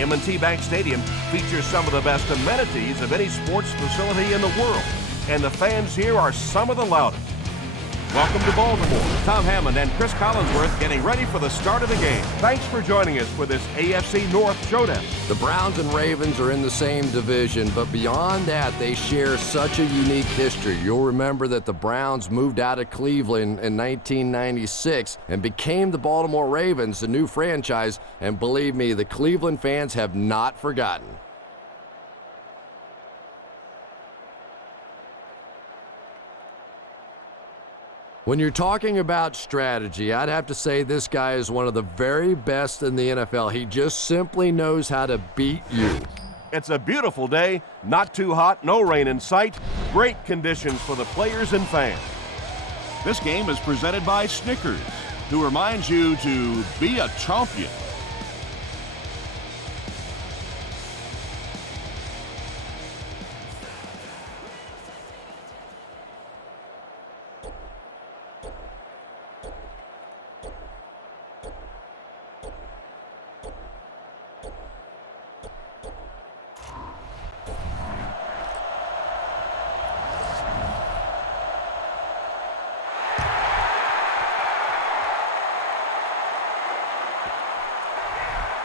M&T Bank Stadium features some of the best amenities of any sports facility in the world, and the fans here are some of the loudest. Welcome to Baltimore. Tom Hammond and Chris Collinsworth getting ready for the start of the game. Thanks for joining us for this AFC North showdown. The Browns and Ravens are in the same division, but beyond that, they share such a unique history. You'll remember that the Browns moved out of Cleveland in 1996 and became the Baltimore Ravens, the new franchise, and believe me, the Cleveland fans have not forgotten. When you're talking about strategy, I'd have to say this guy is one of the very best in the NFL. He just simply knows how to beat you. It's a beautiful day, not too hot, no rain in sight. Great conditions for the players and fans. This game is presented by Snickers, who reminds you to be a champion.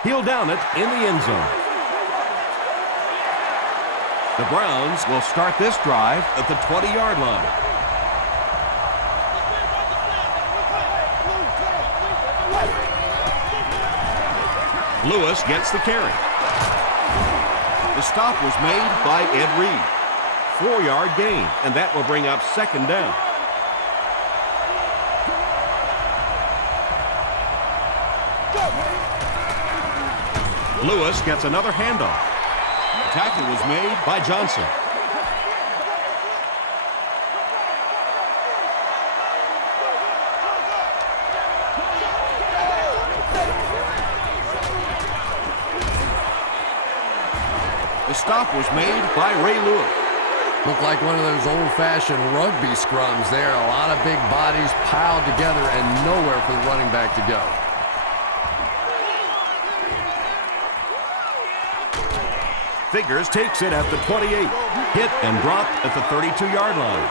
He'll down it in the end zone. The Browns will start this drive at the 20-yard line. Lewis gets the carry. The stop was made by Ed Reed. 4-yard gain, and that will bring up second down. Lewis gets another handoff. The tackle was made by Johnson. The stop was made by Ray Lewis. Looked like one of those old-fashioned rugby scrums there. A lot of big bodies piled together and nowhere for the running back to go. Figures takes it at the 28. Hit and dropped at the 32-yard line.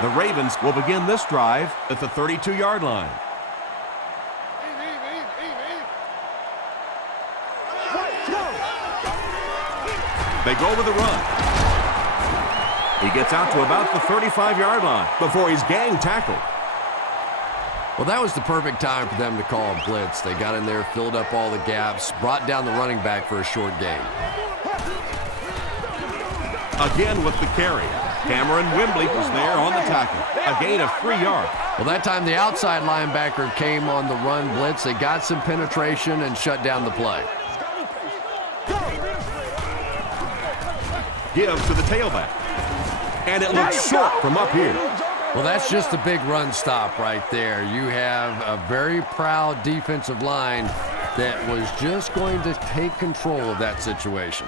The Ravens will begin this drive at the 32-yard line. They go with a run. He gets out to about the 35-yard line before he's gang tackled. Well, that was the perfect time for them to call a blitz. They got in there, filled up all the gaps, brought down the running back for a short gain. Again with the carry. Cameron Wembley was there on the tackle. A gain of 3 yards. Well, that time the outside linebacker came on the run blitz. They got some penetration and shut down the play. Gives to the tailback. And it looks short from up here. Well, that's just a big run stop right there. You have a very proud defensive line that was just going to take control of that situation.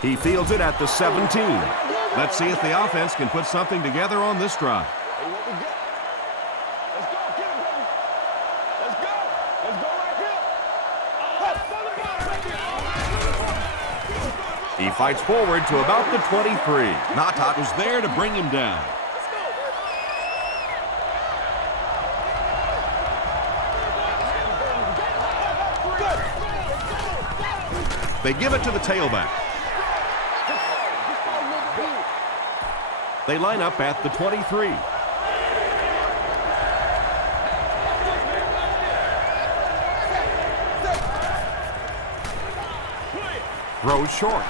He fields it at the 17. Let's see if the offense can put something together on this drive. He fights forward to about the 23. Natat was there to bring him down. They give it to the tailback. They line up at the 23. Throws short.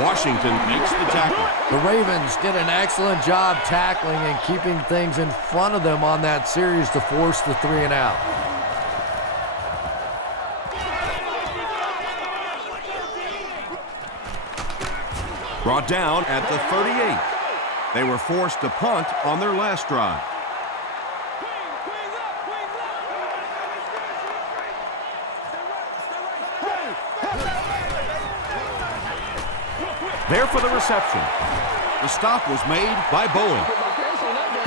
Washington makes the tackle. The Ravens did an excellent job tackling and keeping things in front of them on that series to force the 3 and out. Brought down at the 38. They were forced to punt on their last drive. There for the reception. The stop was made by Bowen.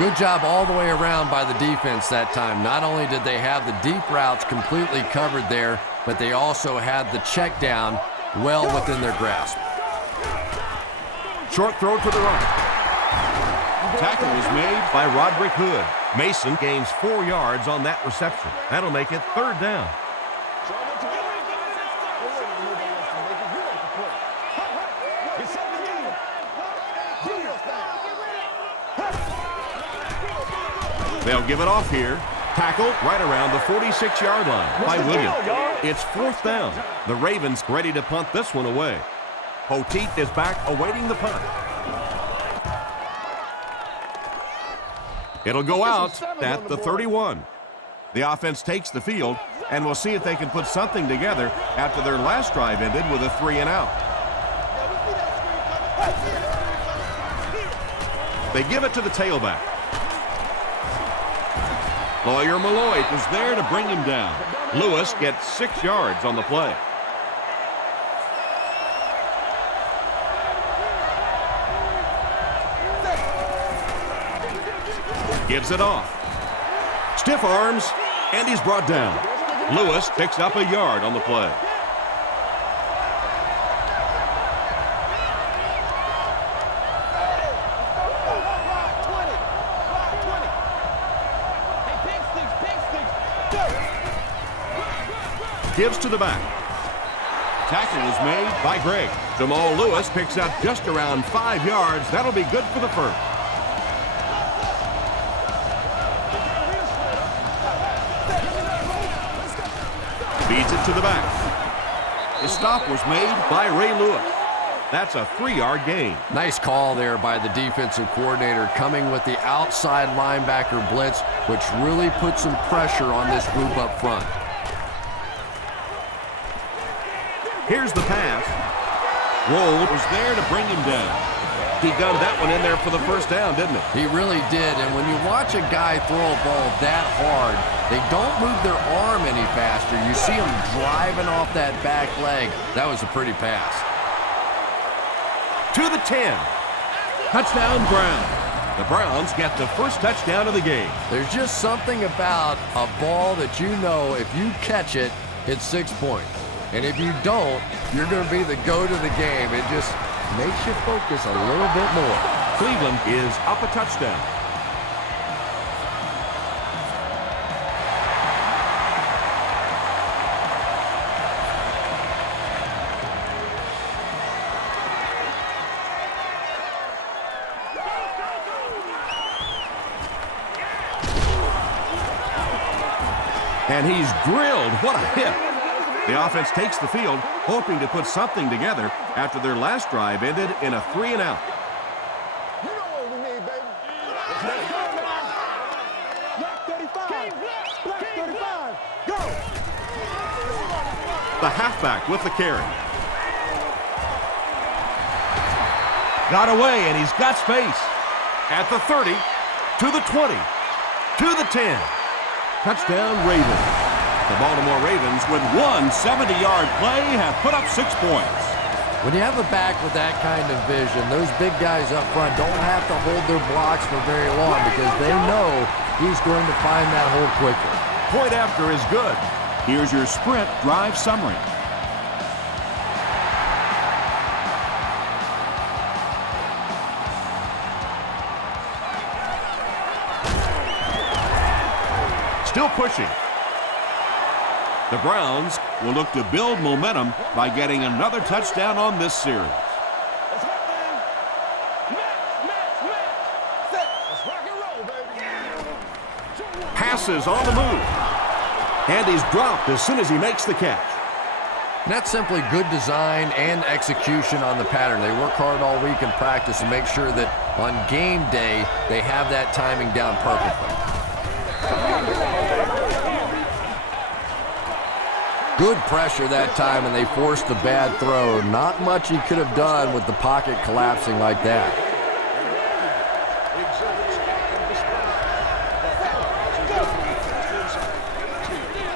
Good job all the way around by the defense that time. Not only did they have the deep routes completely covered there, but they also had the check down well within their grasp. Short throw to the right. Tackle was made by Roderick Hood. Mason gains 4 yards on that reception. That'll make it 3rd down. They'll give it off here. Tackle right around the 46-yard line by Williams. It's 4th down. The Ravens ready to punt this one away. Poteet is back awaiting the punt. It'll go out at the 31. The offense takes the field, and we'll see if they can put something together after their last drive ended with a 3-and-out. They give it to the tailback. Lawyer Malloy was there to bring him down. Lewis gets 6 yards on the play. Gives it off. Stiff arms, and he's brought down. Lewis picks up a yard on the play. Gives to the back. Tackle is made by Gregg. Jamal Lewis picks up just around 5 yards. That'll be good for the first. Feeds it to the back. The stop was made by Ray Lewis. That's a 3-yard gain. Nice call there by the defensive coordinator, coming with the outside linebacker blitz, which really put some pressure on this group up front. Here's the pass. Roll was there to bring him down. He gunned that one in there for the first down, didn't he? He really did, and when you watch a guy throw a ball that hard, they don't move their arm any faster. You see them driving off that back leg. That was a pretty pass. To the 10. Touchdown, Brown. The Browns get the first touchdown of the game. There's just something about a ball that you know if you catch it, it's 6 points. And if you don't, you're going to be the goat of the game. It just makes you focus a little bit more. Cleveland is up a touchdown. And he's drilled. What a hit. The offense takes the field, hoping to put something together after their last drive ended in a 3-and-out. You know what we need, baby. Let's go, man. Black 35. Black 35. Go. The halfback with the carry. Got away, and he's got space. At the 30, to the 20, to the 10. Touchdown, Ravens. The Baltimore Ravens, with one 70-yard play, have put up 6 points. When you have a back with that kind of vision, those big guys up front don't have to hold their blocks for very long because they know he's going to find that hole quickly. Point after is good. Here's your sprint drive summary. Still pushing. The Browns will look to build momentum by getting another touchdown on this series. Passes on the move. And he's dropped as soon as he makes the catch. And that's simply good design and execution on the pattern. They work hard all week in practice to make sure that on game day they have that timing down perfectly. Good pressure that time, and they forced a bad throw. Not much he could have done with the pocket collapsing like that.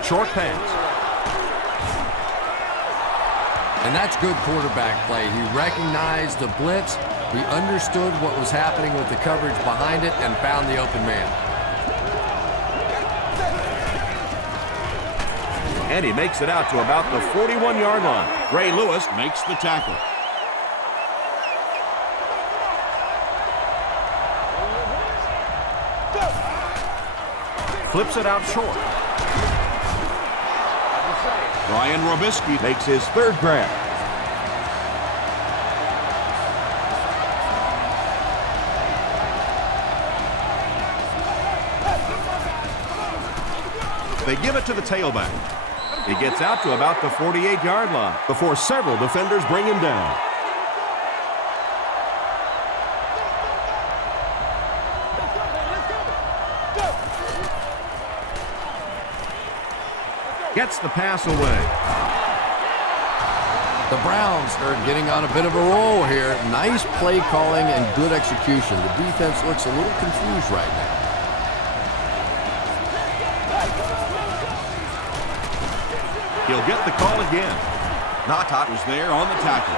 Short pass. And that's good quarterback play. He recognized the blitz, He understood what was happening with the coverage behind it and found the open man. And he makes it out to about the 41-yard line. Ray Lewis makes the tackle. Flips it out short. Brian Robisky Makes his third grab. They give it to the tailback. He gets out to about the 48-yard line before several defenders bring him down. Gets the pass away. The Browns are getting on a bit of a roll here. Nice play calling and good execution. The defense looks a little confused right now. He'll get the call again. Natat was there on the tackle.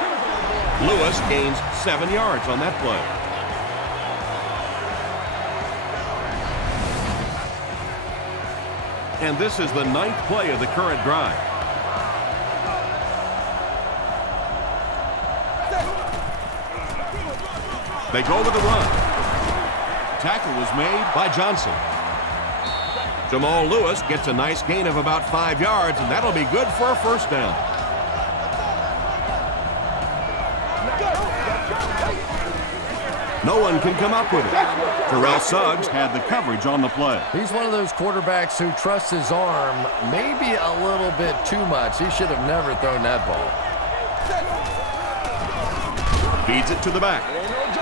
Lewis gains 7 yards on that play. And this is the 9th play of the current drive. They go with the run. Tackle was made By Johnson. Jamal Lewis gets a nice gain of about 5 yards, and that'll be good for a first down. No one can come up with it. Terrell Suggs had the coverage on the play. He's one of those quarterbacks who trusts his arm maybe a little bit too much. He should have never thrown that ball. feeds it to the back.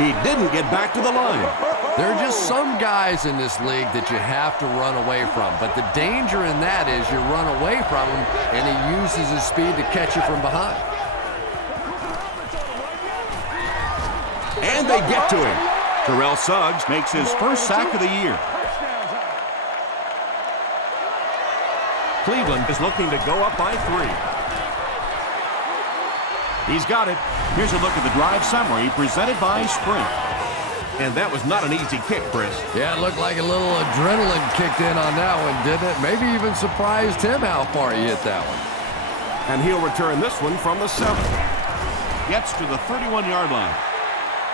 He didn't get back to the line. There are just some guys in this league that you have to run away from. But the danger in that is you run away from him, and he uses his speed to catch you from behind. And they get to him. Terrell Suggs makes his first sack of the year. Cleveland is looking to go up by 3. He's got it. Here's a look at the drive summary presented by Sprint. And that was not an easy kick, Chris. Yeah, it looked like a little adrenaline kicked in on that one, didn't it? Maybe even surprised him how far he hit that one. And he'll return this one from the 7. Gets to the 31-yard line.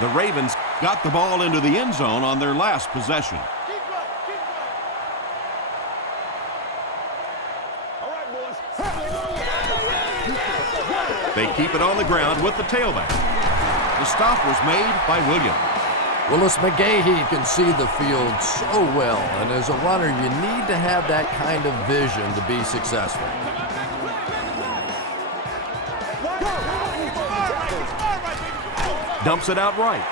The Ravens got the ball into the end zone on their last possession. They keep it on the ground with the tailback. The stop was made by Williams. Willis McGahee can see the field so well, and as a runner, you need to have that kind of vision to be successful. Dumps it out right.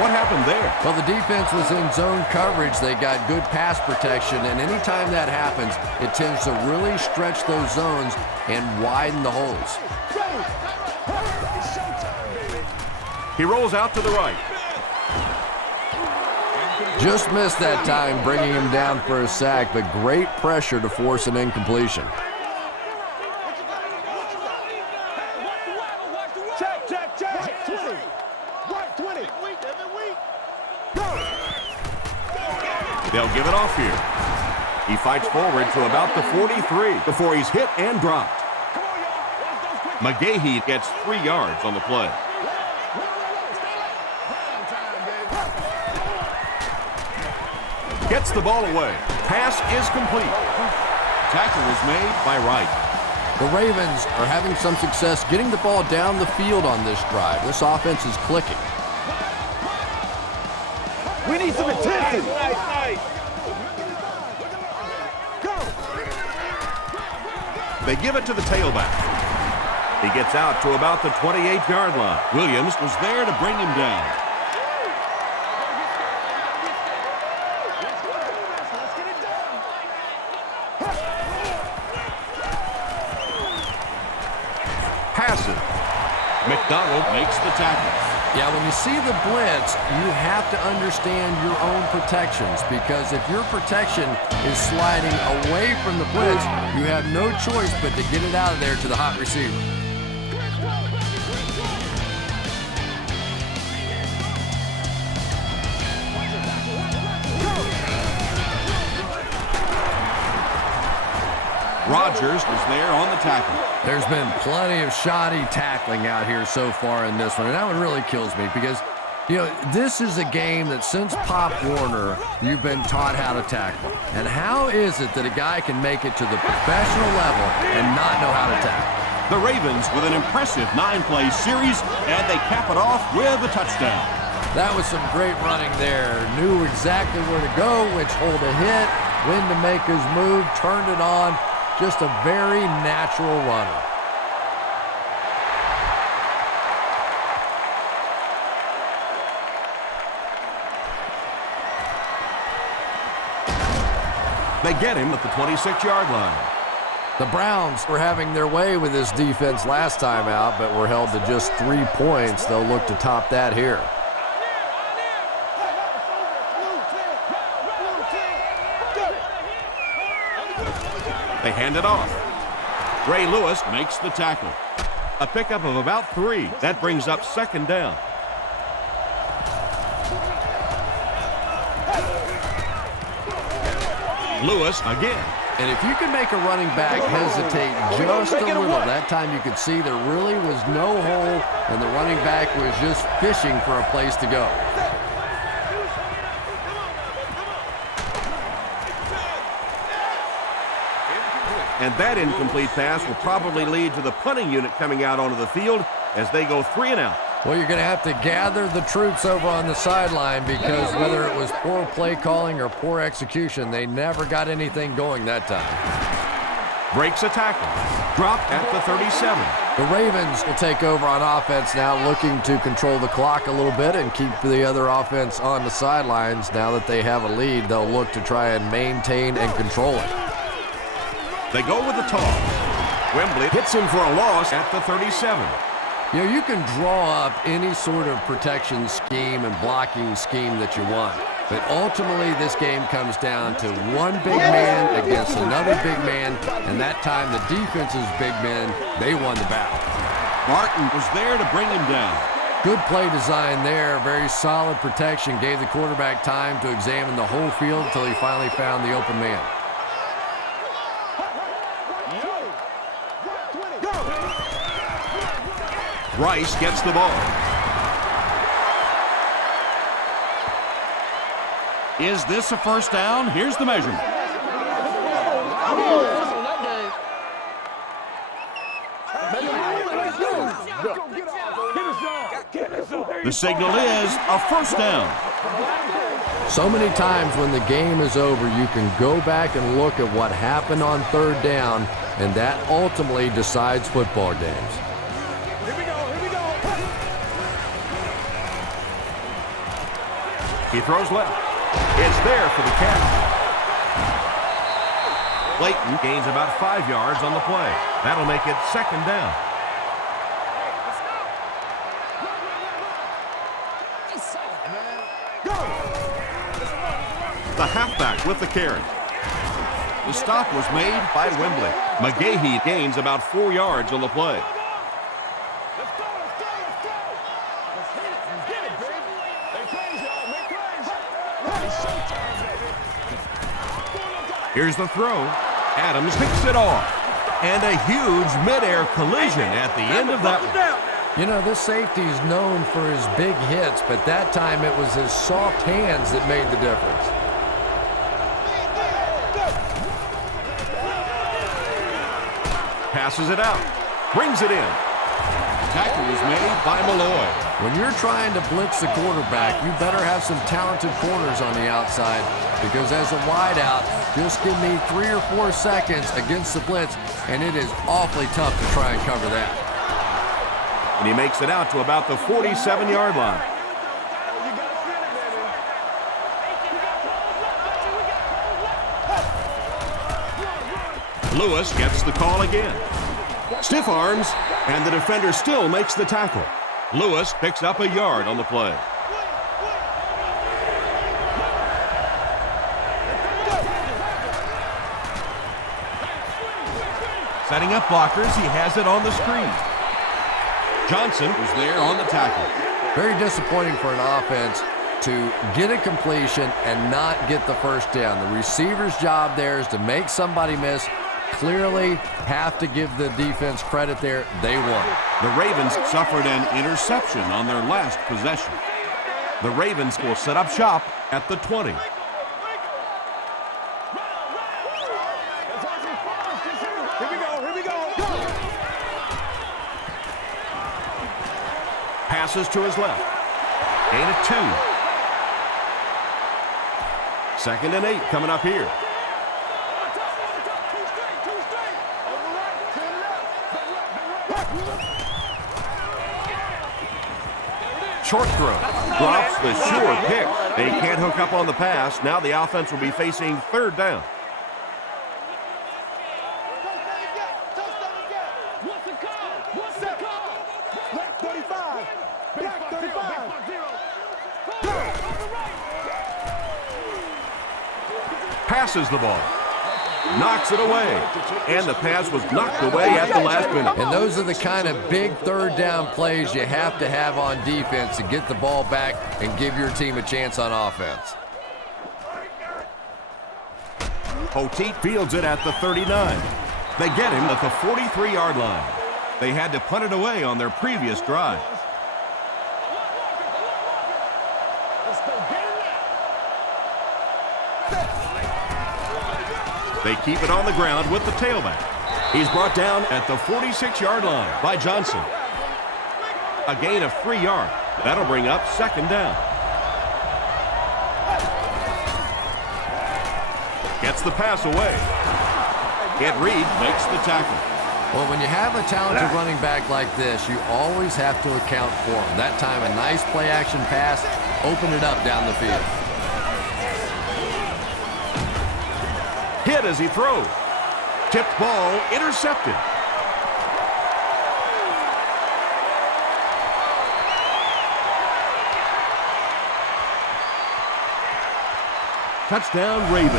What happened there? Well, the defense was in zone coverage. They got good pass protection, and anytime that happens, it tends to really stretch those zones and widen the holes. He rolls out to the right. Just missed that time, bringing him down for a sack, but great pressure to force an incompletion. They'll give it off here. He fights forward to about the 43 before he's hit and dropped. McGahee gets 3 yards on the play. Gets the ball away. Pass is complete. Tackle was made by Wright. The Ravens are having some success getting the ball down the field on this drive. This offense is clicking. We need some attention. They give it to the tailback. He gets out to about the 28-yard line. Williams was there to bring him down. Passes. McDonald makes the tackle. Yeah, when you see the blitz, you have to understand your own protections, because if your protection is sliding away from the blitz, you have no choice but to get it out of there to the hot receiver. Rodgers was there on the tackle. There's been plenty of shoddy tackling out here so far in this one, and that one really kills me because, you know, this is a game that since Pop Warner, you've been taught how to tackle. And how is it that a guy can make it to the professional level and not know how to tackle? The Ravens with an impressive 9-play series, and they cap it off with a touchdown. That was some great running there. Knew exactly where to go, which hold a hit, when to make his move, turned it on. Just a very natural runner. They get him at the 26-yard line. The Browns were having their way with this defense last time out, but were held to just 3 points. They'll look to top that here. They hand it off. Ray Lewis makes the tackle. A pickup of about 3. That brings up 2nd down. Lewis again. And if you can make a running back hesitate just a little, that time you could see there really was no hole, and the running back was just fishing for a place to go. And that incomplete pass will probably lead to the punting unit coming out onto the field as they go 3 and out. Well, you're going to have to gather the troops over on the sideline because whether it was poor play calling or poor execution, they never got anything going that time. Breaks a tackle. Dropped at the 37. The Ravens will take over on offense now, looking to control the clock a little bit and keep the other offense on the sidelines. Now that they have a lead, they'll look to try and maintain and control it. They go with the toss. Wembley hits him for a loss at the 37. You know, you can draw up any sort of protection scheme and blocking scheme that you want. But ultimately, this game comes down to one big man against another big man. And that time, the defense's big men, they won the battle. Martin was there to bring him down. Good play design there. Very solid protection. Gave the quarterback time to examine the whole field until he finally found the open man. Rice gets the ball. Is this a first down? Here's the measurement. The signal is a first down. So many times when the game is over, you can go back and look at what happened on 3rd down, and that ultimately decides football games. He throws left. It's there for the catch. Clayton gains about 5 yards on the play. That'll make it 2nd down. The halfback with the carry. The stop was made by Wembley. McGahee gains about 4 yards on the play. Here's the throw. Adams picks it off. And a huge midair collision at the end of that one. You know, this safety is known for his big hits, but that time it was his soft hands that made the difference. Passes it out. Brings it in. Tackle is made by Malloy. When you're trying to blitz the quarterback, you better have some talented corners on the outside, because as a wideout, just give me 3 or 4 seconds against the blitz, and it is awfully tough to try and cover that. And he makes it out to about the 47-yard line. Lewis gets the call again. Stiff arms, and the defender still makes the tackle. Lewis picks up a yard on the play. Setting up blockers, he has it on the screen. Johnson was there on the tackle. Very disappointing for an offense to get a completion and not get the first down. The receiver's job there is to make somebody miss, clearly have to give the defense credit there. They won. The Ravens suffered an interception on their last possession. The Ravens will set up shop at the 20. Passes to his left. Gain of 2. 2nd and 8 coming up here. Short throw. Drops the sure pick. They can't hook up on the pass. Now the offense will be facing 3rd down. Passes the ball. Knocks it away. And the pass was knocked away at the last minute. And those are the kind of big 3rd down plays you have to have on defense to get the ball back and give your team a chance on offense. Poteet fields it at the 39. They get him at the 43-yard line. They had to punt it away on their previous drive. They keep it on the ground with the tailback. He's brought down at the 46-yard line by Johnson. A gain of 3 yards. That'll bring up 2nd down. Gets the pass away. Ed Reed makes the tackle. Well, when you have a talented running back like this, you always have to account for him. That time, a nice play-action pass opened it up down the field. Hit as he throws. Tipped ball, intercepted. Touchdown, Ravens.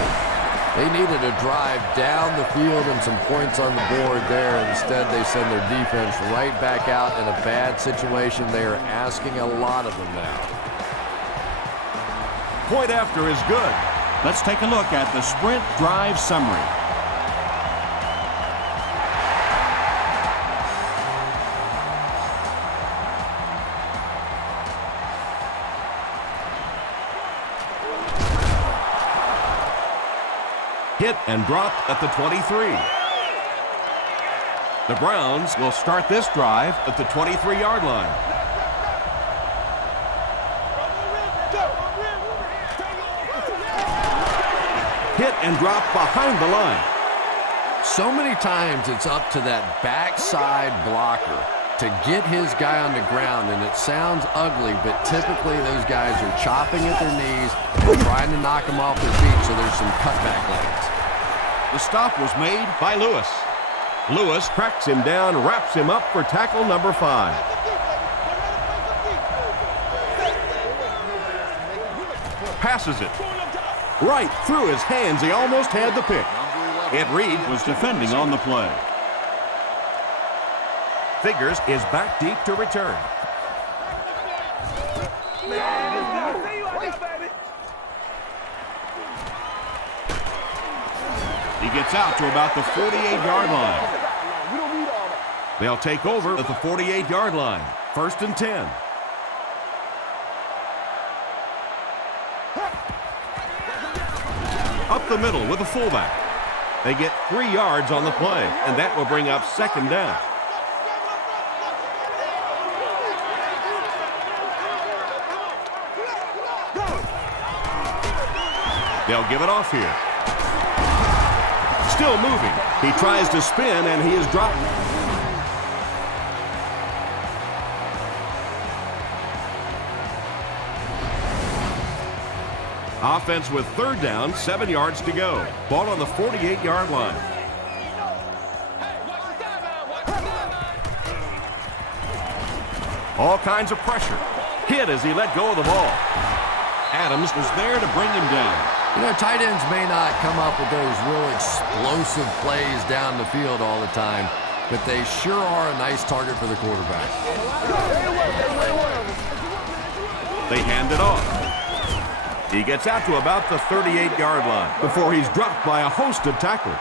They needed a drive down the field and some points on the board there. Instead, they send their defense right back out in a bad situation. They are asking a lot of them now. Point after is good. Let's take a look at the sprint drive summary. Hit and dropped at the 23. The Browns will start this drive at the 23-yard line. Hit and drop behind the line. So many times it's up to that backside blocker to get his guy on the ground, and it sounds ugly, but typically those guys are chopping at their knees and trying to knock them off their feet, so there's some cutback lanes. The stop was made by Lewis. Lewis cracks him down, wraps him up for tackle number 5. Passes it. Right through his hands. He almost had the pick. Ed Reed was defending on the play. Figures is back deep to return. He gets out to about the 48-yard line. They'll take over at the 48-yard line. 1st and 10. Up the middle with the fullback. They get 3 yards on the play, and that will bring up 2nd down. They'll give it off here. Still moving. He tries to spin, and he is dropped. Offense with 3rd down, 7 yards to go. Ball on the 48-yard line. All kinds of pressure. Hit as he let go of the ball. Adams was there to bring him down. You know, tight ends may not come up with those real explosive plays down the field all the time, but they sure are a nice target for the quarterback. They hand it off. He gets out to about the 38-yard line before he's dropped by a host of tacklers.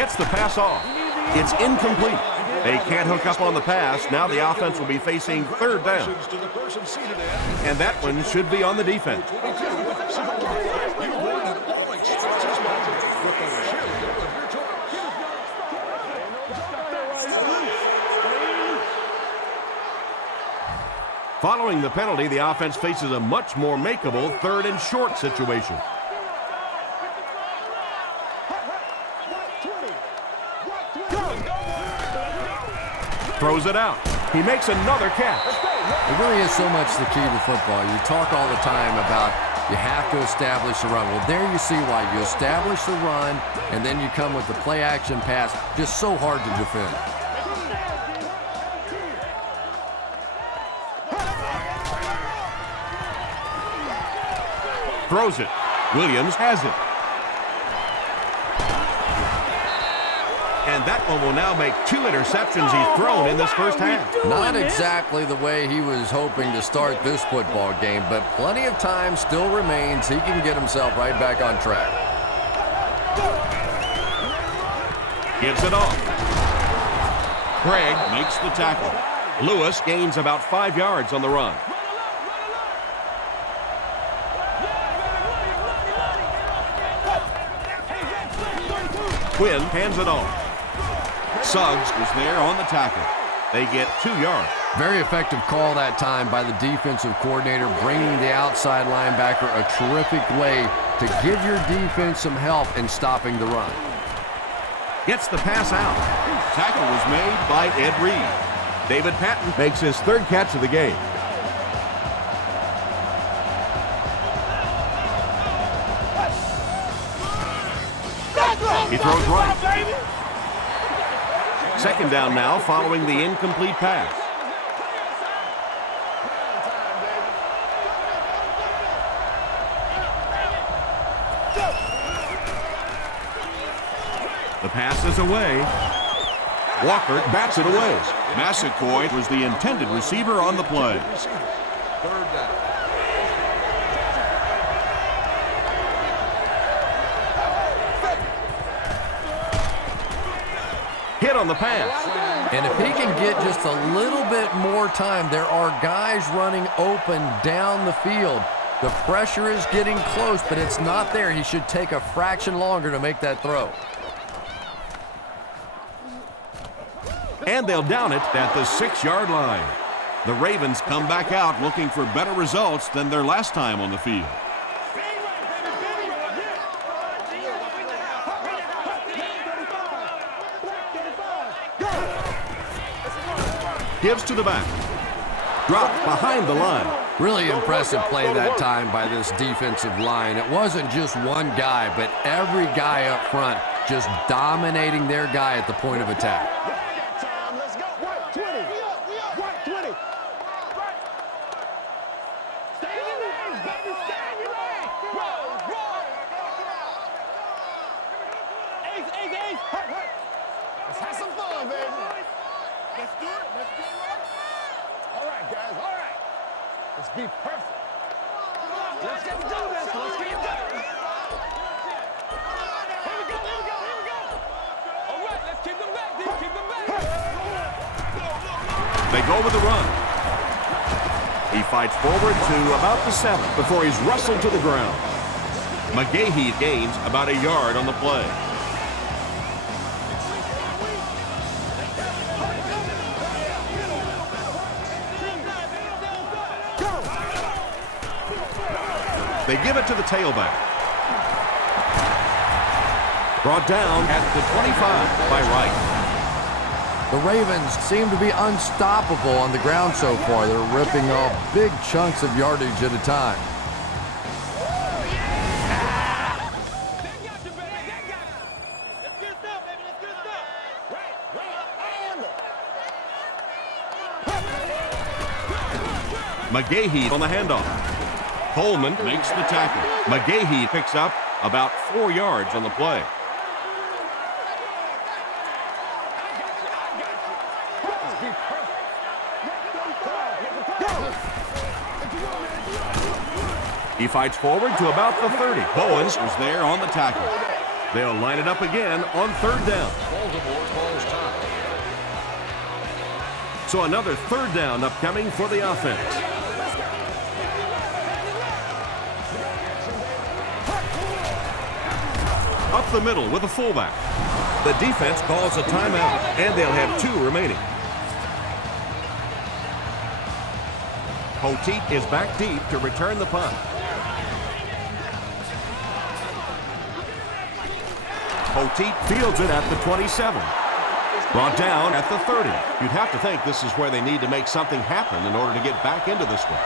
Gets the pass off. It's incomplete. They can't hook up on the pass. Now the offense will be facing third down. And that one should be on the defense. Following the penalty, the offense faces a much more makeable third and short situation. Throws it out. He makes another catch. It really is so much the key to football. You talk all the time about you have to establish the run. Well, there you see why. You establish the run, and then you come with the play-action pass. Just so hard to defend. Throws it. Williams has it. And that one will now make 2 interceptions he's thrown in this first half. Not exactly the way he was hoping to start this football game, but plenty of time still remains. He can get himself right back on track. Gives it off. Craig makes the tackle. Lewis gains about 5 yards on the run. Quinn hands it off. Suggs is there on the tackle. They get 2 yards. Very effective call that time by the defensive coordinator, bringing the outside linebacker a terrific way to give your defense some help in stopping the run. Gets the pass out. Tackle was made by Ed Reed. David Patton makes his 3rd catch of the game. He throws right. 2nd down now following the incomplete pass. The pass is away. Walker bats it away. Massaquoi was the intended receiver on the play. 3rd down. Hit on the pass. And if he can get just a little bit more time, there are guys running open down the field. The pressure is getting close, but it's not there. He should take a fraction longer to make that throw. And they'll down it at the 6-yard line. The Ravens come back out looking for better results than their last time on the field. Gives to the back. Dropped behind the line. Really impressive play that time by this defensive line. It wasn't just one guy, but every guy up front just dominating their guy at the point of attack. Let's go. 120. 120. Stay in your lane, baby. Stay in your lane. Roll. Ace. Let's have some fun, baby. Let's do it. All right, guys. All right. Let's be perfect. Let's just do this. Let's get it done. Here we go. All right, let's keep them back, D. Keep them back. They go with the run. He fights forward to about the 7 before he's wrestled to the ground. McGahee gains about a yard on the play. They give it to the tailback. Brought down at the 25 by Wright. The Ravens seem to be unstoppable on the ground so far. They're ripping off big chunks of yardage at a time. McGahee on the handoff. Coleman makes the tackle. McGahee picks up about 4 yards on the play. He fights forward to about the 30. Bowens was there on the tackle. They'll line it up again on third down. Baltimore calls time. So another third down upcoming for the offense. Up the middle with a fullback. The defense calls a timeout, and they'll have 2 remaining. Poteet is back deep to return the punt. Poteet fields it at the 27. Brought down at the 30. You'd have to think this is where they need to make something happen in order to get back into this one.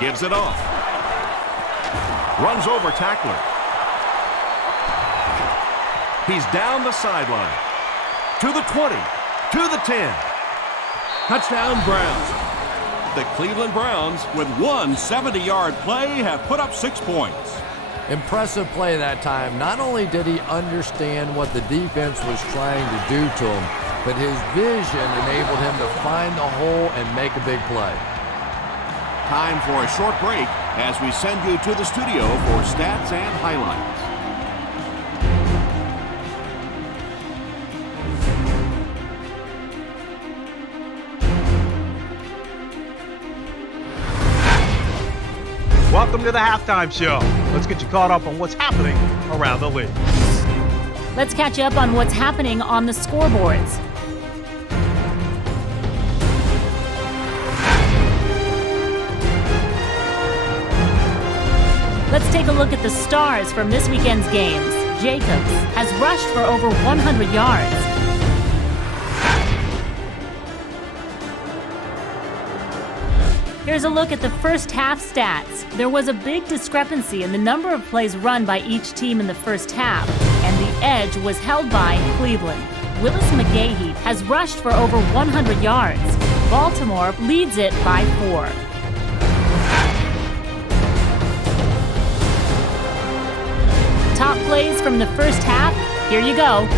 Gives it off. Runs over tackler. He's down the sideline. To the 20. To the 10. Touchdown Browns. The Cleveland Browns, with one 70-yard play, have put up 6 points. Impressive play that time. Not only did he understand what the defense was trying to do to him, but his vision enabled him to find the hole and make a big play. Time for a short break as we send you to the studio for stats and highlights. Welcome to the halftime show. Let's get you caught up on what's happening around the league. Let's catch up on what's happening on the scoreboards. Let's take a look at the stars from this weekend's games. Jacobs has rushed for over 100 yards. Here's a look at the first half stats. There was a big discrepancy in the number of plays run by each team in the first half, and the edge was held by Cleveland. Willis McGahee has rushed for over 100 yards. Baltimore leads it by 4. Top plays from the first half, here you go.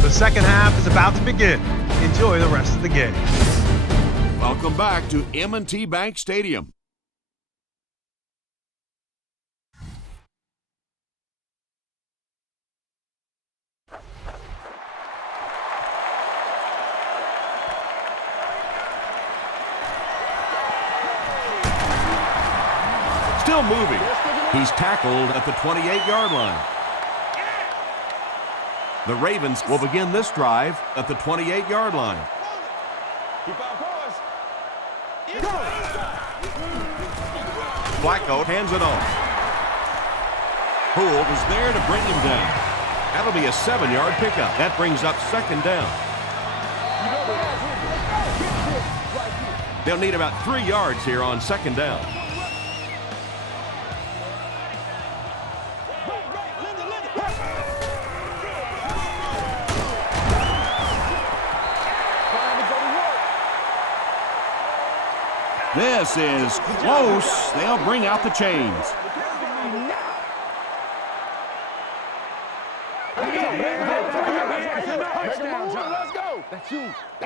The second half is about to begin. Enjoy the rest of the game. Welcome back to M&T Bank Stadium. Still moving. He's tackled at the 28-yard line. The Ravens will begin this drive at the 28-yard line. Flacco hands it off. Poole was there to bring him down. That'll be a 7-yard pickup. That brings up second down. They'll need about 3 yards here on second down. This is close. They'll bring out the chains.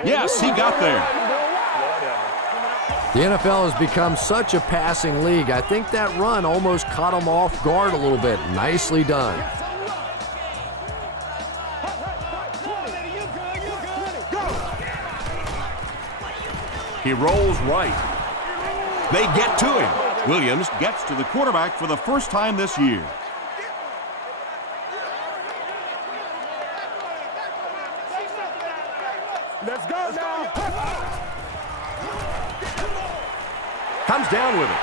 Yes, he got there. The NFL has become such a passing league. I think that run almost caught him off guard a little bit. Nicely done. He rolls right. They get to him. Williams gets to the quarterback for the first time this year. Let's go now. Comes down with it.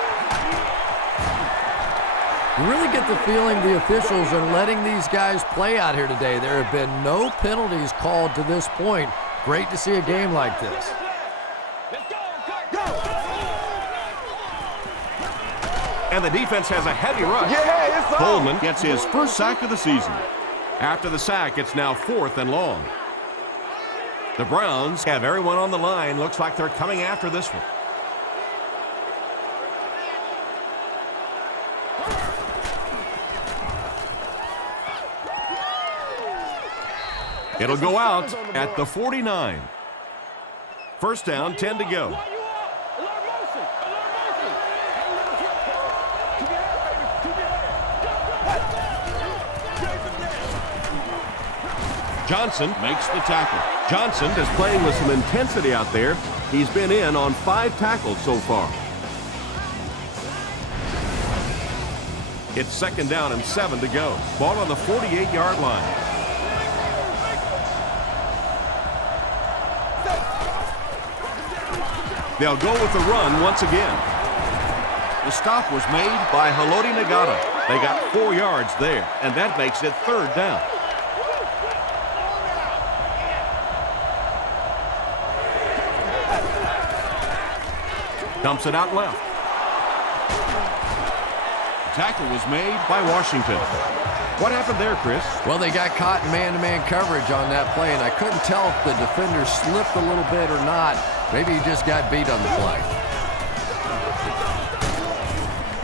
You really get the feeling the officials are letting these guys play out here today. There have been no penalties called to this point. Great to see a game like this. And the defense has a heavy rush. Yeah, it's on. Coleman gets his first sack of the season. After the sack, it's now 4th and long. The Browns have everyone on the line. Looks like they're coming after this one. It'll go out at the 49. First down, 10 to go. Johnson makes the tackle. Johnson is playing with some intensity out there. He's been in on 5 tackles so far. It's second down and 7 to go. Ball on the 48-yard line. They'll go with the run once again. The stop was made by Haloti Nagata. They got 4 yards there, and that makes it 3rd down. Dumps it out left. The tackle was made by Washington. What happened there, Chris? Well, they got caught in man-to-man coverage on that play, and I couldn't tell if the defender slipped a little bit or not. Maybe he just got beat on the play.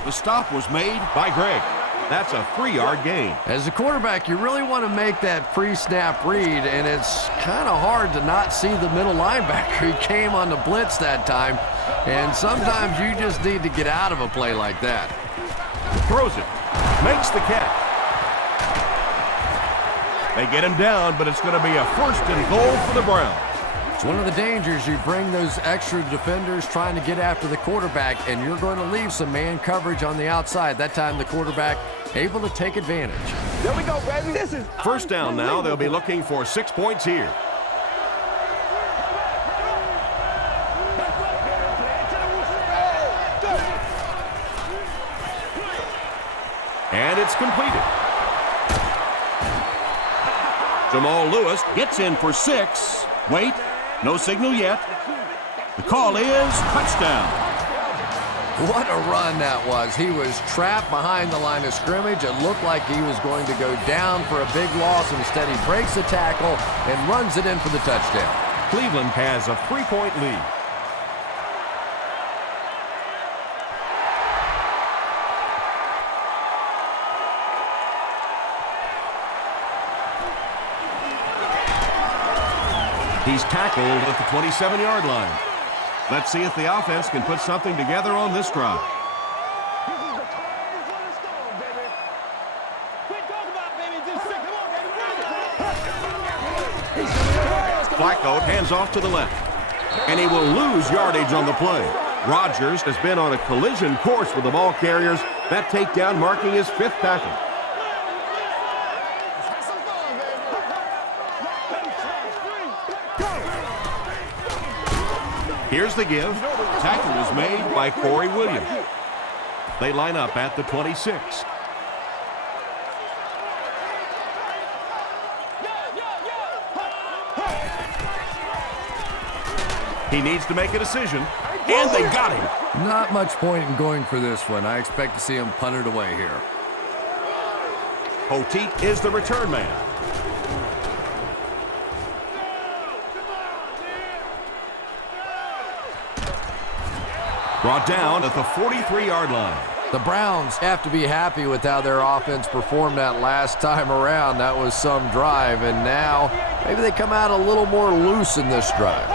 The stop was made by Gregg. That's a 3-yard gain. As a quarterback, you really want to make that pre-snap read, and it's kind of hard to not see the middle linebacker. He came on the blitz that time, and sometimes you just need to get out of a play like that. Throws it. Makes the catch. They get him down, but it's going to be a 1st and goal for the Browns. It's one of the dangers. You bring those extra defenders trying to get after the quarterback, and you're going to leave some man coverage on the outside. That time the quarterback able to take advantage. There we go, baby. This is First down now. They'll be looking for 6 points here. And it's completed. Jamal Lewis gets in for 6. Wait, no signal yet. The call is touchdown. What a run that was. He was trapped behind the line of scrimmage. It looked like he was going to go down for a big loss. Instead, he breaks the tackle and runs it in for the touchdown. Cleveland has a 3-point lead. He's tackled at the 27-yard line. Let's see if the offense can put something together on this drive. Flacco hands off to the left, and he will lose yardage on the play. Rodgers has been on a collision course with the ball carriers. That takedown marking his 5th tackle. Here's the give. Tackle was made by Corey Williams. They line up at the 26. He needs to make a decision, and they got him. Not much point in going for this one. I expect to see him punt it away here. Poteet is the return man. Brought down at the 43-yard line. The Browns have to be happy with how their offense performed that last time around. That was some drive, and now maybe they come out a little more loose in this drive.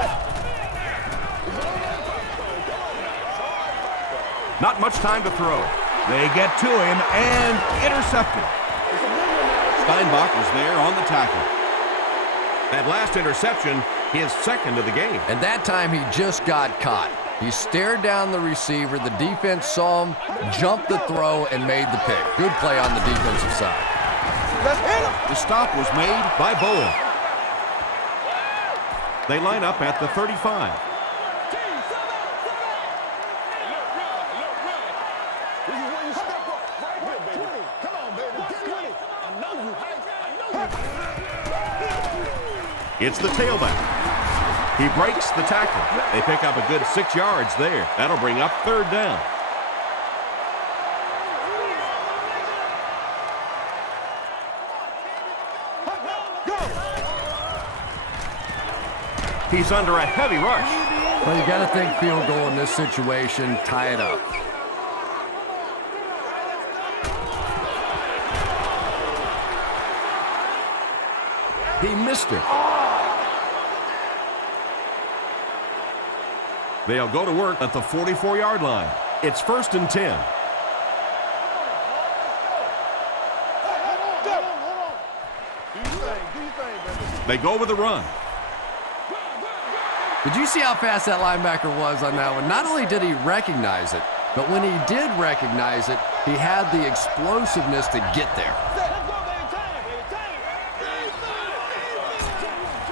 Not much time to throw. They get to him and intercepted. Steinbach was there on the tackle. That last interception, his 2nd of the game. And that time he just got caught. He stared down the receiver. The defense saw him, jumped the throw, and made the pick. Good play on the defensive side. let's hit him. The stop was made by Bowen. They line up at the 35. This is where you step up. Right here, baby. It's the tailback. He breaks the tackle. They pick up a good 6 yards there. That'll bring up 3rd down. He's under a heavy rush. Well, you got to think field goal in this situation, tie it up. He missed it. They'll go to work at the 44-yard line. It's 1st and 10. They go with the run. Did you see how fast that linebacker was on that one? Not only did he recognize it, but when he did recognize it, he had the explosiveness to get there.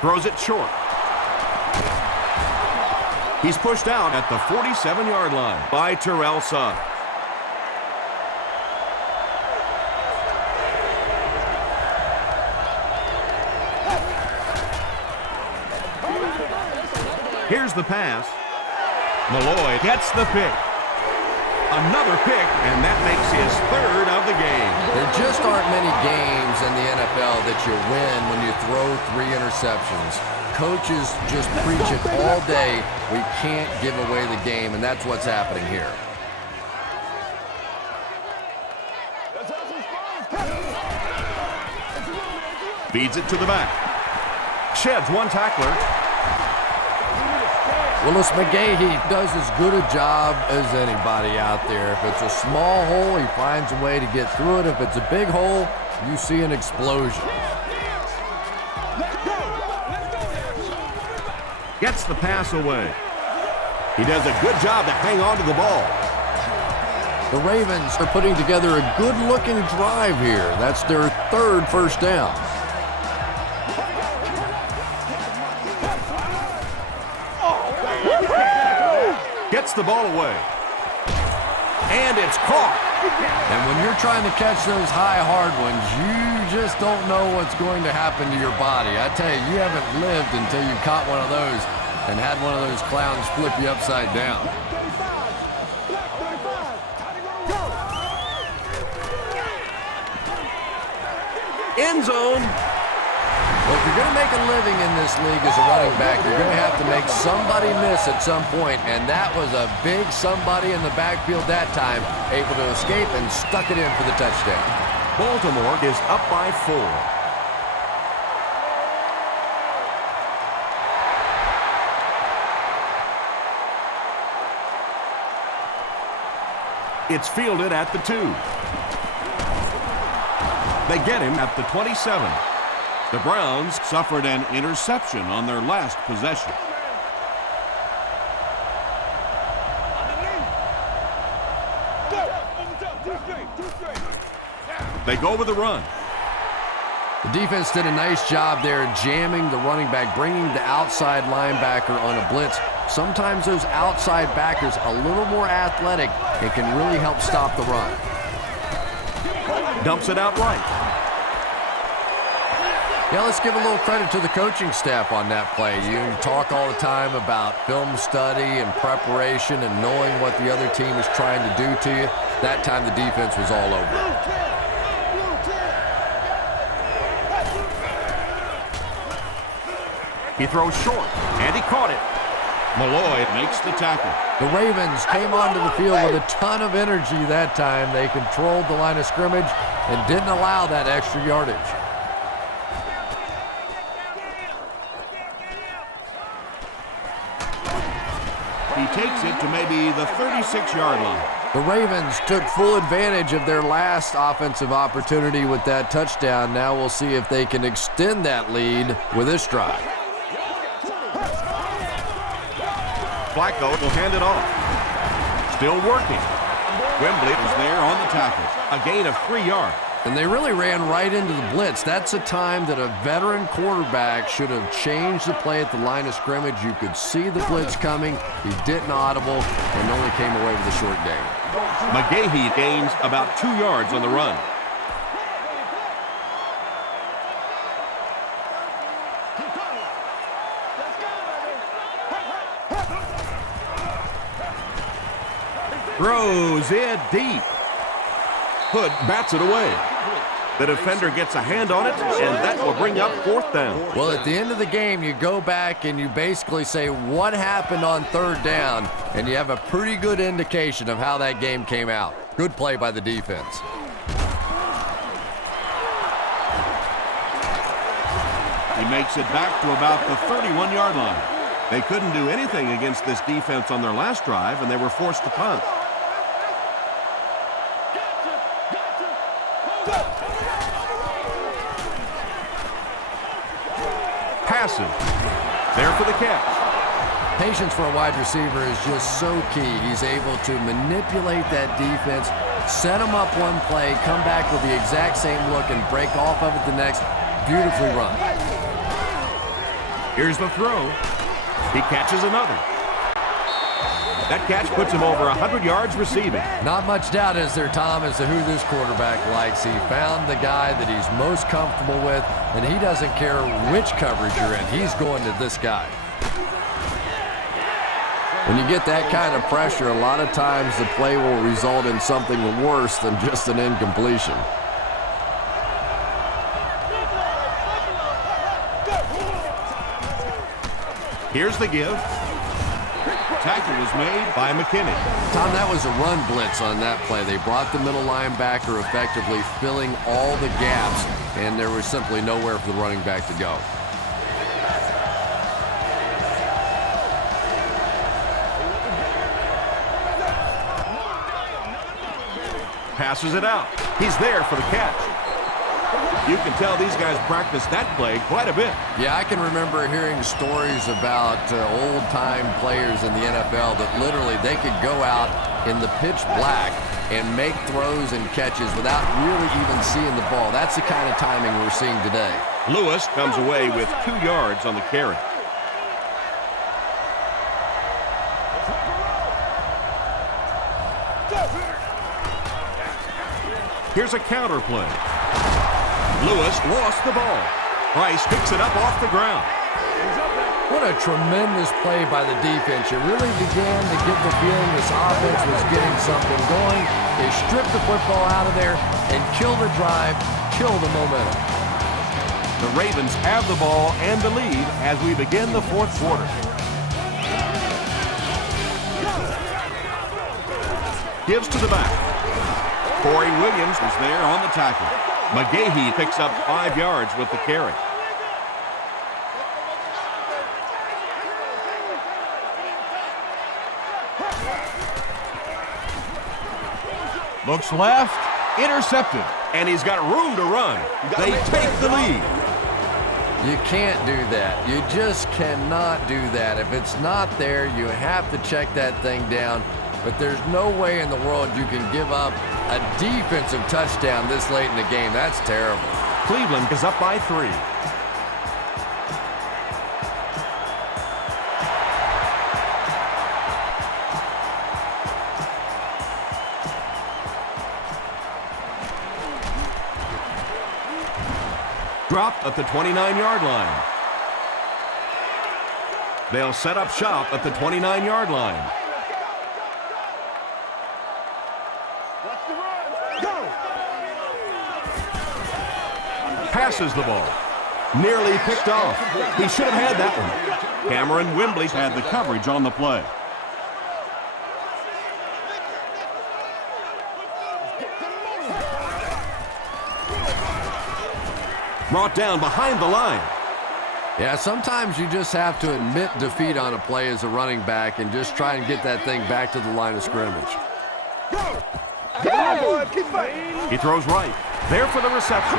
Throws it short. He's pushed out at the 47-yard line by Terrell Sugg. Here's the pass. Malloy gets the pick. Another pick, and that makes his 3rd of the game. There just aren't many games in the NFL that you win when you throw 3 interceptions. Coaches just preach it all day. We can't give away the game, and that's what's happening here. Feeds it to the back. Sheds one tackler. Willis McGahee does as good a job as anybody out there. If it's a small hole, he finds a way to get through it. If it's a big hole, you see an explosion. Gets the pass away. He does a good job to hang on to the ball. The Ravens are putting together a good-looking drive here. That's their 3rd first down. Gets the ball away. And it's caught. And when you're trying to catch those high, hard ones, you just don't know what's going to happen to your body. I tell you, you haven't lived until you caught one of those and had one of those clowns flip you upside down. End zone. Well, if you're going to make a living in this league as a running back, you're going to have to make somebody miss at some point, and that was a big somebody in the backfield that time, able to escape and stuck it in for the touchdown. Baltimore is up by 4. It's fielded at the 2. They get him at the 27. The Browns suffered an interception on their last possession. They go with the run. The defense did a nice job there jamming the running back, bringing the outside linebacker on a blitz. Sometimes those outside backers a little more athletic and can really help stop the run. Dumps it out right. Yeah, let's give a little credit to the coaching staff on that play. You talk all the time about film study and preparation and knowing what the other team is trying to do to you. That time the defense was all over it. He throws short, and he caught it. Malloy makes the tackle. The Ravens came onto the field with a ton of energy that time. They controlled the line of scrimmage and didn't allow that extra yardage. He takes it to maybe the 36-yard line. The Ravens took full advantage of their last offensive opportunity with that touchdown. Now we'll see if they can extend that lead with this drive. Flacco will hand it off. Still working. Wembley is there on the tackle. A gain of 3 yards. And they really ran right into the blitz. That's a time that a veteran quarterback should have changed the play at the line of scrimmage. You could see the blitz coming. He didn't audible and only came away with a short gain. McGahee gains about 2 yards on the run. Throws it deep. Hood bats it away. The defender gets a hand on it, and that will bring up 4th down. Well, at the end of the game, you go back and you basically say what happened on 3rd down, and you have a pretty good indication of how that game came out. Good play by the defense. He makes it back to about the 31-yard line. They couldn't do anything against this defense on their last drive, and they were forced to punt. Passes. There for the catch. Patience for a wide receiver is just so key. He's able to manipulate that defense, set them up one play, come back with the exact same look, and break off of it the next. Beautifully run. Here's the throw. He catches another. That catch puts him over 100 yards receiving. Not much doubt is there, Tom, as to who this quarterback likes. He found the guy that he's most comfortable with, and he doesn't care which coverage you're in. He's going to this guy. When you get that kind of pressure, a lot of times the play will result in something worse than just an incompletion. Here's the give. Tackle was made by McKinney. Tom, that was a run blitz on that play. They brought the middle linebacker, effectively filling all the gaps, and there was simply nowhere for the running back to go. Passes it out. He's there for the catch. You can tell these guys practice that play quite a bit. Yeah, I can remember hearing stories about old-time players in the NFL that literally they could go out in the pitch black and make throws and catches without really even seeing the ball. That's the kind of timing we're seeing today. Lewis comes away with 2 yards on the carry. Here's a counter play. Lewis lost the ball. Price picks it up off the ground. What a tremendous play by the defense. You really began to get the feeling this offense was getting something going. They stripped the football out of there and killed the drive, killed the momentum. The Ravens have the ball and the lead as we begin the 4th quarter. Gives to the back. Corey Williams was there on the tackle. McGahee picks up 5 yards with the carry. Looks left, intercepted, and he's got room to run. They take the lead. You can't do that. You just cannot do that. If it's not there, you have to check that thing down. But there's no way in the world you can give up a defensive touchdown this late in the game. That's terrible. Cleveland is up by 3. Dropped at the 29-yard line. They'll set up shop at the 29-yard line. Passes the ball. Nearly picked off. He should have had that one. Cameron Wembley had the coverage on the play. Brought down behind the line. Yeah, sometimes you just have to admit defeat on a play as a running back and just try and get that thing back to the line of scrimmage. He throws right. There for the reception.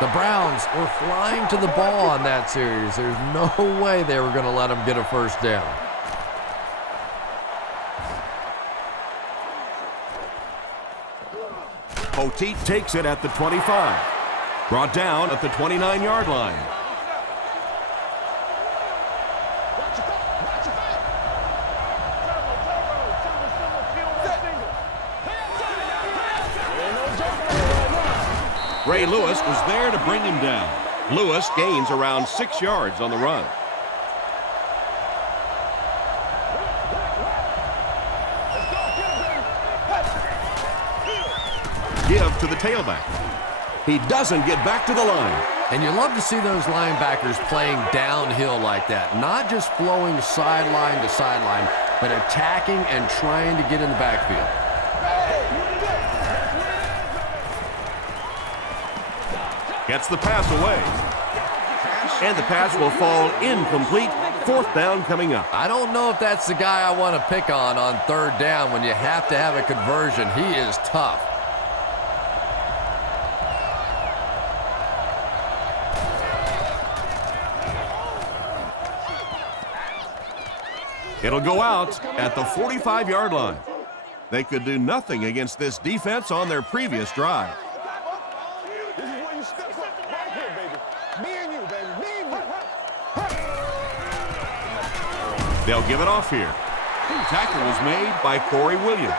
The Browns were flying to the ball on that series. There's no way they were going to let them get a first down. Poteet takes it at the 25. Brought down at the 29-yard line. Ray Lewis was there to bring him down. Lewis gains around 6 yards on the run. to the tailback. He doesn't get back to the line. And you love to see those linebackers playing downhill like that, not just flowing sideline to sideline, but attacking and trying to get in the backfield. Gets the pass away. And the pass will fall incomplete. Fourth down coming up. I don't know if that's the guy I want to pick on third down when you have to have a conversion. He is tough. It'll go out at the 45-yard line. They could do nothing against this defense on their previous drive. This is where you step up right here, baby. Me and you, baby. Me and you. They'll give it off here. Tackle was made by Corey Williams.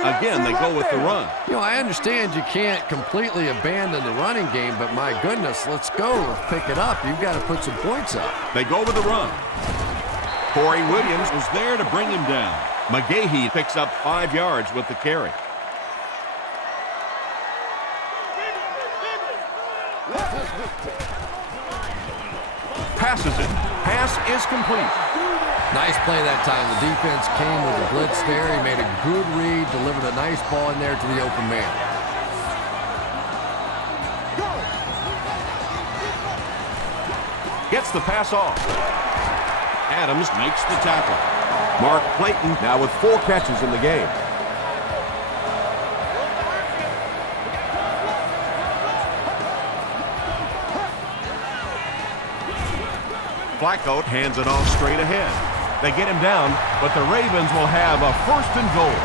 Again, they go with the run. You know, I understand you can't completely abandon the running game, but my goodness, let's go. Let's pick it up. You've got to put some points up. They go with the run. Corey Williams was there to bring him down. McGahee picks up 5 yards with the carry. Passes it. Pass is complete. Nice play that time. The defense came with a blitz there. He made a good read, delivered a nice ball in there to the open man. Gets the pass off. Adams makes the tackle. Mark Clayton now with 4 catches in the game. Flacco hands it off straight ahead. They get him down, but the Ravens will have a 1st and goal.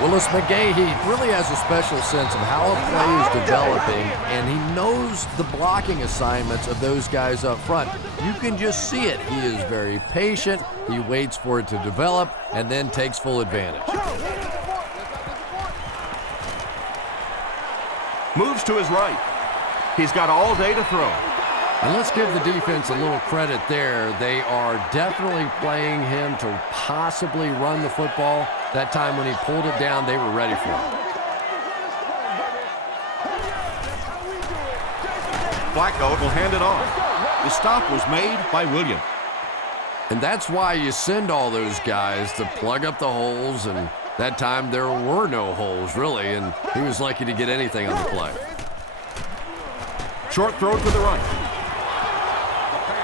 Willis McGahee really has a special sense of how a play is developing, and he knows the blocking assignments of those guys up front. You can just see it. He is very patient. He waits for it to develop and then takes full advantage. Moves to his right. He's got all day to throw. And let's give the defense a little credit there. They are definitely playing him to possibly run the football. That time when he pulled it down, they were ready for it. Flacco will hand it off. The stop was made by Williams. And that's why you send all those guys to plug up the holes, and that time there were no holes, really, and he was lucky to get anything on the play. Short throw to the right.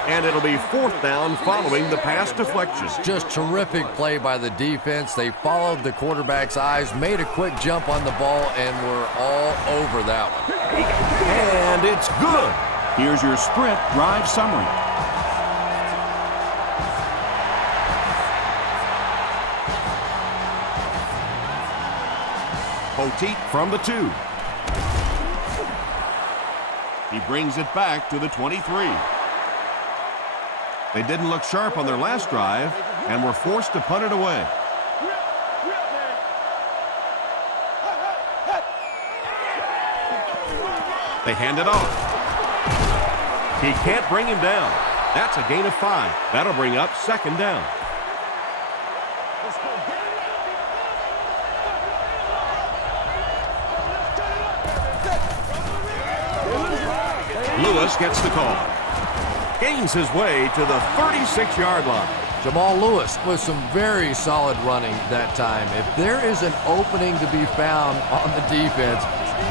And it'll be 4th down following the pass deflection. Just terrific play by the defense. They followed the quarterback's eyes, made a quick jump on the ball, and were all over that one. And it's good. Here's your sprint drive summary. Poteet from the 2. He brings it back to the 23. They didn't look sharp on their last drive and were forced to punt it away. They hand it off. He can't bring him down. That's a gain of 5. That'll bring up 2nd down. Lewis gets the call. Gains his way to the 36-yard line. Jamal Lewis with some very solid running that time. If there is an opening to be found on the defense,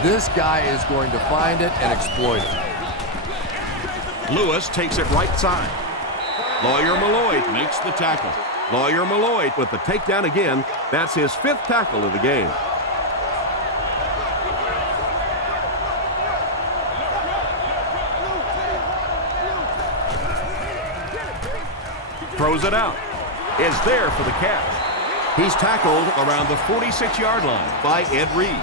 this guy is going to find it and exploit it. Lewis takes it right side. Lawyer Malloy makes the tackle. Lawyer Malloy with the takedown again. That's his 5th tackle of the game. Throws it out. Is there for the catch. He's tackled around the 46-yard line by Ed Reed.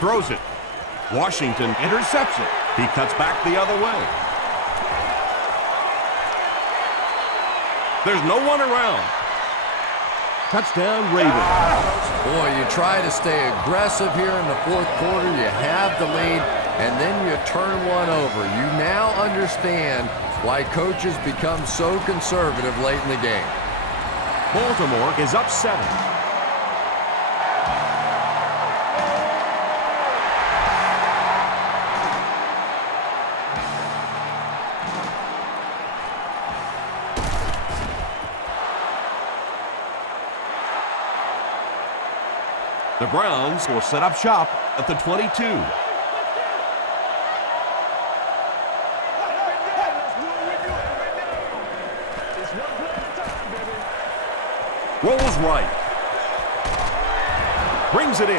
Throws it. Washington intercepts it. He cuts back the other way. There's no one around. Touchdown, Ravens. Boy, you try to stay aggressive here in the 4th quarter. You have the lead, and then you turn one over. You now understand why coaches become so conservative late in the game. Baltimore is up 7. The Browns will set up shop at the 22. Rolls right. Brings it in.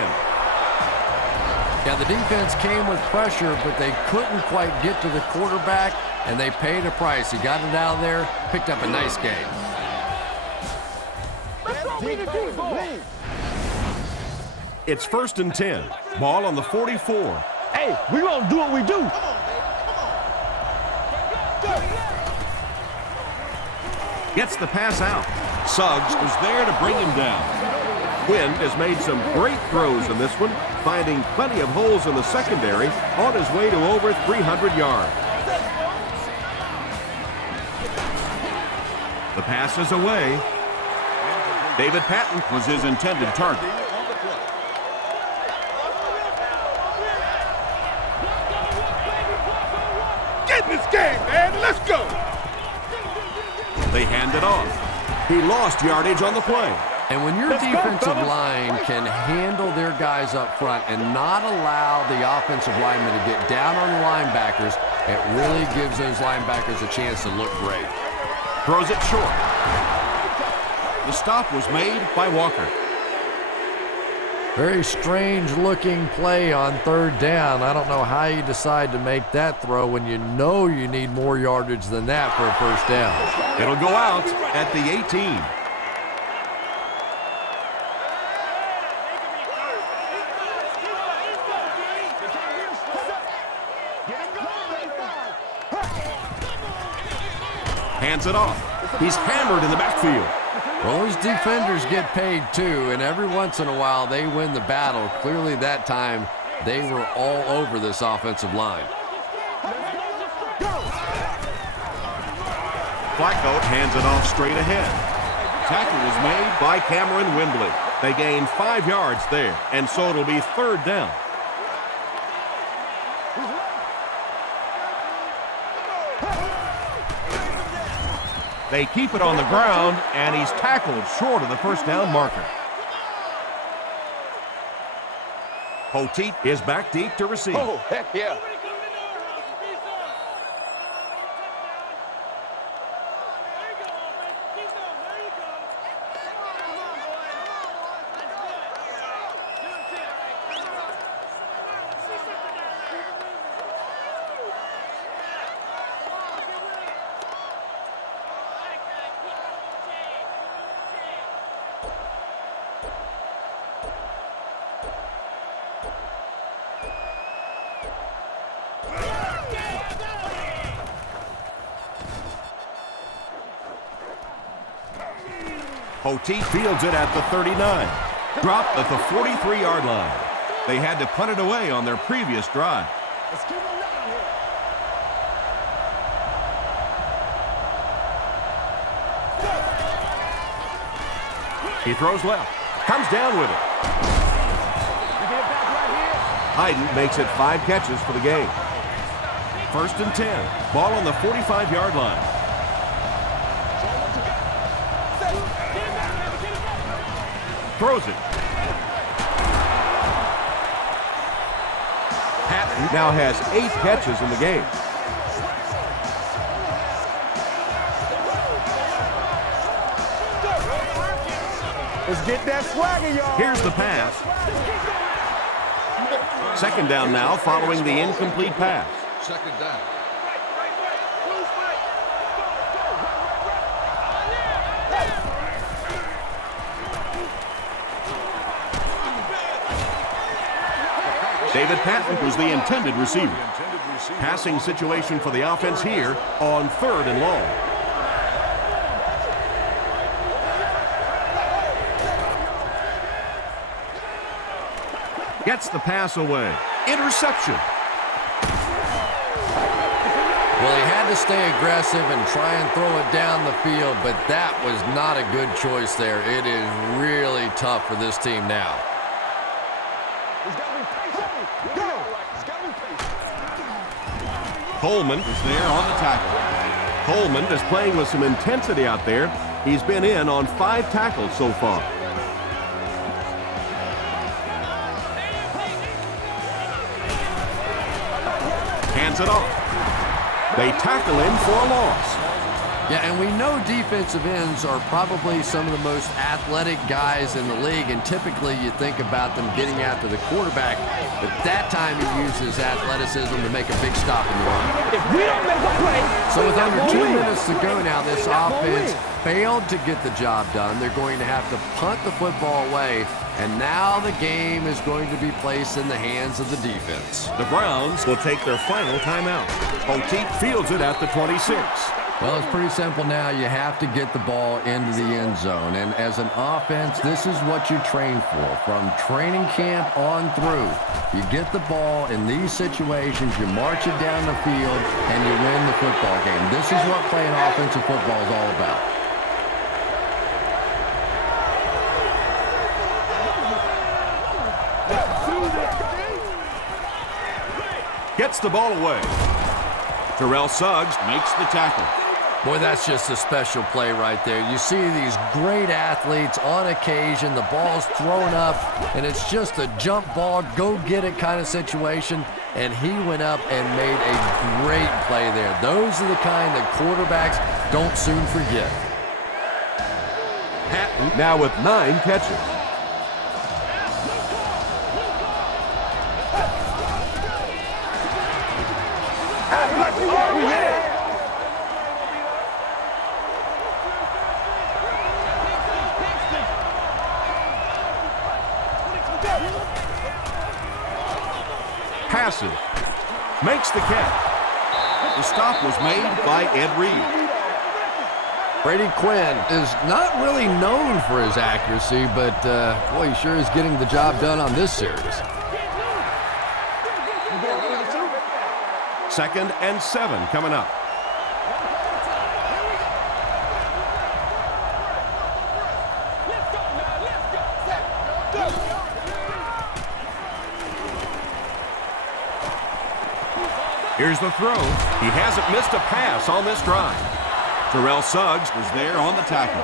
Yeah, the defense came with pressure, but they couldn't quite get to the quarterback, and they paid a price. He got it out of there, picked up a nice game. It's 1st and 10. Ball on the 44. Hey, we gonna do what we do. Gets the pass out. Suggs was there to bring him down. Quinn has made some great throws in this one, finding plenty of holes in the secondary on his way to over 300 yards. The pass is away. David Patton was his intended target. Get in this game, man. Let's go. They hand it off. He lost yardage on the play. And when your defensive line can handle their guys up front and not allow the offensive linemen to get down on the linebackers, it really gives those linebackers a chance to look great. Throws it short. The stop was made by Walker. Very strange-looking play on 3rd down. I don't know how you decide to make that throw when you know you need more yardage than that for a 1st down. It'll go out at the 18. Hands it off. He's hammered in the backfield. Well, those defenders get paid too, and every once in a while they win the battle. Clearly that time they were all over this offensive line. Flacco hands it off straight ahead. Tackle was made by Cameron Wembley. They gained 5 yards there, and so it'll be 3rd down. They keep it on the ground, and he's tackled short of the 1st down marker. Poteet is back deep to receive. Oh, heck yeah. Poteet fields it at the 39. Dropped at the 43-yard line. They had to punt it away on their previous drive. Let's keep it down here. He throws left. Comes down with it. Hayden makes it 5 catches for the game. 1st and 10. Ball on the 45-yard line. Throws it. Patton now has 8 catches in the game. Let's get that swagger, y'all. Here's the pass. 2nd down now following the incomplete pass. 2nd down. David Patton was the intended receiver. Passing situation for the offense here on 3rd and long. Gets the pass away. Interception. Well, he had to stay aggressive and try and throw it down the field, but that was not a good choice there. It is really tough for this team now. Coleman is there on the tackle. Coleman is playing with some intensity out there. He's been in on 5 tackles so far. Hands it off. They tackle him for a loss. Yeah, and we know defensive ends are probably some of the most athletic guys in the league, and typically you think about them getting after the quarterback, but that time he uses athleticism to make a big stop and run. If we don't make a play, so with under 2 minutes to go now, this offense failed to get the job done. They're going to have to punt the football away, and now the game is going to be placed in the hands of the defense. The Browns will take their final timeout. Poteet fields it at the 26. Well, it's pretty simple now. You have to get the ball into the end zone. And as an offense, this is what you train for. From training camp on through, you get the ball in these situations, you march it down the field, and you win the football game. This is what playing offensive football is all about. Gets the ball away. Terrell Suggs makes the tackle. Boy, that's just a special play right there. You see these great athletes on occasion, the ball's thrown up, and it's just a jump ball, go get it kind of situation, and he went up and made a great play there. Those are the kind that quarterbacks don't soon forget. Patton now with 9 catches. Passive. Makes the catch. The stop was made by Ed Reed. Brady Quinn is not really known for his accuracy, but boy, he sure is getting the job done on this series. 2nd and 7 coming up. Here's the throw. He hasn't missed a pass on this drive. Terrell Suggs was there on the tackle.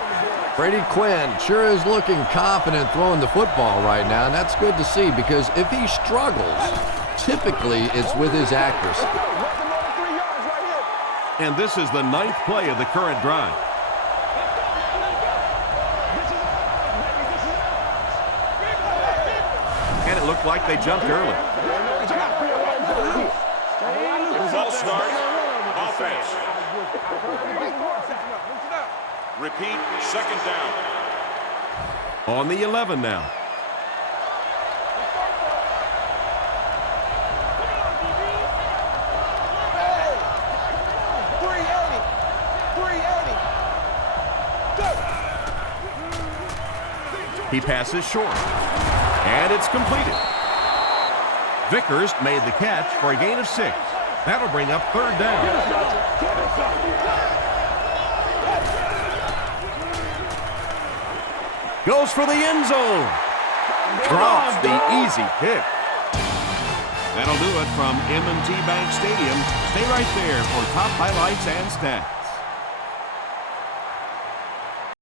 Brady Quinn sure is looking confident throwing the football right now, and that's good to see because if he struggles, typically it's with his accuracy. And this is the 9th play of the current drive. And it looked like they jumped early. False start. Offense. Repeat, 2nd down. On the 11 now. He passes short. And it's completed. Vickers made the catch for a gain of 6. That'll bring up 3rd down. Goes for the end zone. Drops the easy pick. That'll do it from M&T Bank Stadium. Stay right there for top highlights and stats.